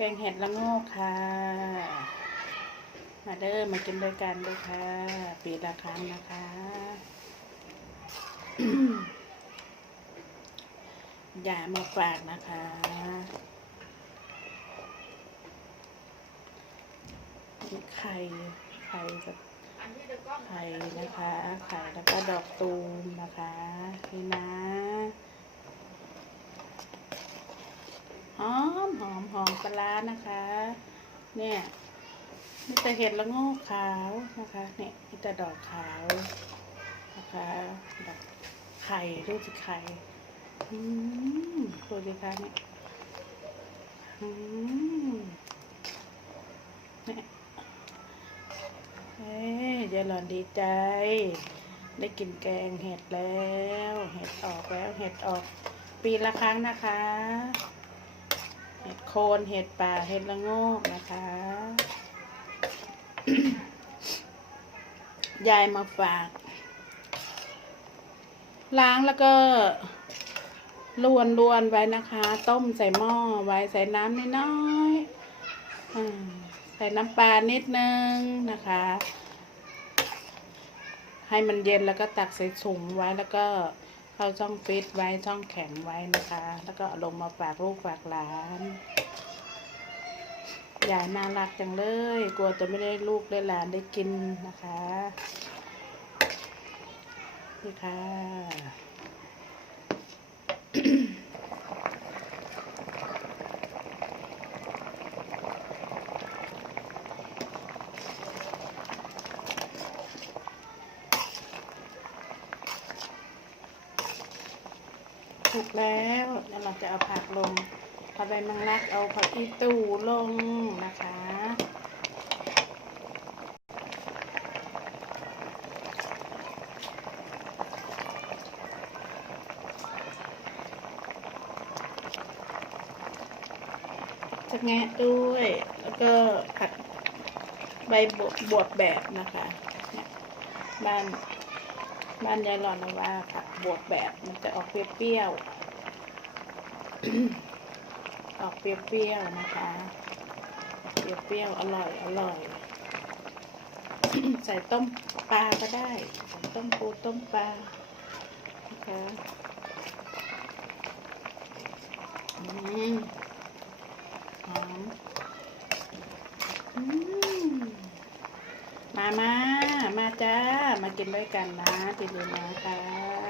กงเห็ดละโงกค่ะ มาเด้อมากินด้วยกันด้วยค่ะ ปีละครั้งนะคะ อย่ามาฝากนะคะ ไข่ ไข่กับไข่นะคะ ไข่แล้วก็ดอกตูมนะคะ นี่นะ หอมหอมหอมปลาร้านะคะ เนี่ยมีแต่เห็ดละโงกขาวนะคะเนี่ยมีแต่ดอกขาวนะคะดอกไข่ดูสิไข่อืมดูสิคะเนี่ยอืมเนี่ยเอ้ยยายหลอนดีใจได้กินแกงเห็ดแล้ว เห็ดออกแล้ว เห็ดออก ปีละครั้งนะคะ เห็ดโคนเห็ดป่าเห็ดละโงกนะคะ ยายมาฝาก ล้างแล้วก็ลวนลวนไว้นะคะ ต้มใส่หม้อไว้ใส่น้ำน้อยๆอ่าใส่น้ำปลานิดนึงนะคะ ให้มันเย็นแล้วก็ตักใส่ถุงไว้แล้วก็ เข้าช่องฟิตไว้ช่องแข็งไว้นะคะ แล้วก็ลงมาฝากลูกฝากหลานยายน่ารักจังเลย กลัวจะไม่ได้ลูกได้หลานได้กินนะคะนี่ค่ะ ถูกแล้วแล้วเราจะเอาผักลงเอาใบมังลักเอาผักอีตูลงนะคะจะแงะด้วย แล้วก็ผัดใบบวบวบแบบนะคะเนี่ยบ้าน บ้านยายหลอนนะว่าผักบวบแบบมันจะออกเปรี้ยวๆ ออกเปรี้ยวๆนะคะเปรี้ยวๆอร่อยอร่อย ใส่ต้มปลาก็ได้ใส่ต้มปูต้มปลานะคะ อืมหอมอืม มามามาจ้า มากินด้วยกันนะติดเลยนะคะ